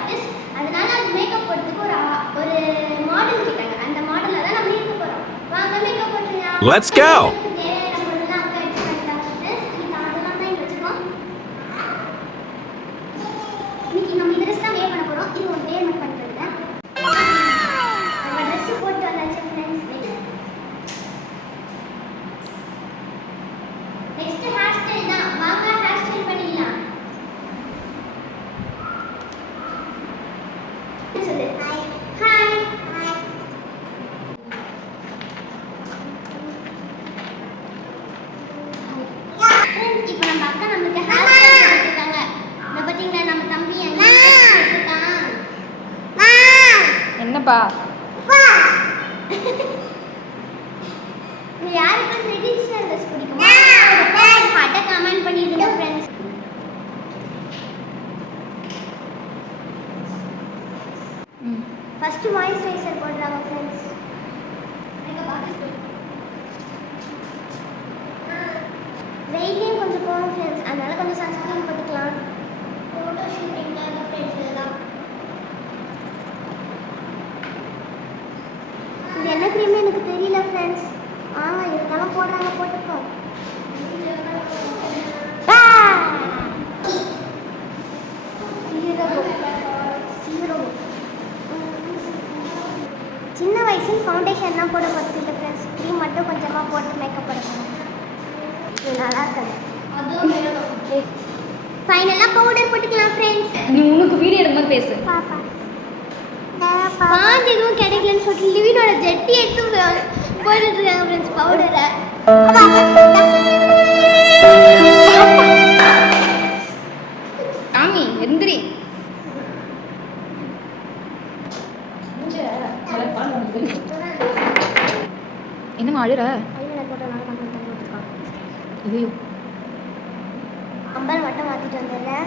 Artist. அதனால அது makeup போடுறதுக்கு ஒரு மாடல் கேட்டாங்க. அந்த மாடல்ல தான் நம்ம இருக்க போறோம். வாங்க மேக்கப் போட்டுடலாம். Let's go. தேவையான பொருள்லாம் அங்க எடுத்து வைக்கலாம் ஃப்ரெண்ட்ஸ். இப்போ அதெல்லாம் தான் இங்க வச்சிருக்கோம். இன்னைக்கு நம்ம இந்த ட்ரெஸ் தான் வேர் பண்ண போறோம். இது ஒரு வேர் மட்டும் பண்ணிட்டேன். நம்ம ட்ரெஸ் போட்டு வந்தாச்சு ஃப்ரெண்ட்ஸ். நெக்ஸ்ட் ஹேர் ஸ்டைல் தான். வாங்க ஹேர் ஸ்டைல் பண்ணிடலாம். சொல்லு ஹாய். ஹாய். ஃப்ரெண்ட்ஸ் இப்போ நம்ம அக்கா நமக்கு ஹேர் ஸ்டைல் பண்ணிட்டாங்க. இத பாத்தீங்களா நம்ம தம்பி எங்க இருக்கான்? என்னப்பா நீ யாருக்கு ட்ரெடிஷனல் ட்ரெஸ் பிடிக்குமா? ஹார்ட்ட கமெண்ட் பண்ணிடுங்க फ्रेंड्स. ஃபர்ஸ்ட் மாய்ஸ்சரைசர் போடுறாங்க फ्रेंड्स. வெயிலையும் கொஞ்சம் போகும் ஃப்ரெண்ட்ஸ். அதனால கொஞ்சம் சன்ஸ்கிரீன் போட்டுக்கலாம். ஃபோட்டோ ஷூட்டிங்காக ஃப்ரெண்ட்ஸ் இதெல்லாம். இது என்ன க்ரீம் எனக்கு தெரியல ஃப்ரெண்ட்ஸ். இருந்தாலும் போடுறாங்க, போட்டுப்போம். சின்ன வயசில் ஃபவுண்டேஷன்லாம் போட பார்த்துட்டு ஃப்ரெண்ட்ஸ். க்ரீம் மட்டும் கொஞ்சமாக போட்டு மேக்கப் பண்ணுவோம். இது நல்லா இருக்காது. ஃபைனலாக பவுடர் போட்டுக்கலாம் ஃப்ரெண்ட்ஸ். நீ உனக்கு வீடியோ எடுக்கும்போது பேசு. பாப்பா பாஞ்சு எதுவும் கிடைக்கலன்னு சொல்லிட்டு லிவினோட ஜெட்டி எடுத்து போட்டுட்டு இருக்காங்க ஃப்ரெண்ட்ஸ் பவுடரை. ஆமி எந்திரி. என்னம்மா அழுற? ஐயோ அம்பல் மட்டும் மாற்றிட்டு வந்துடுறேன்.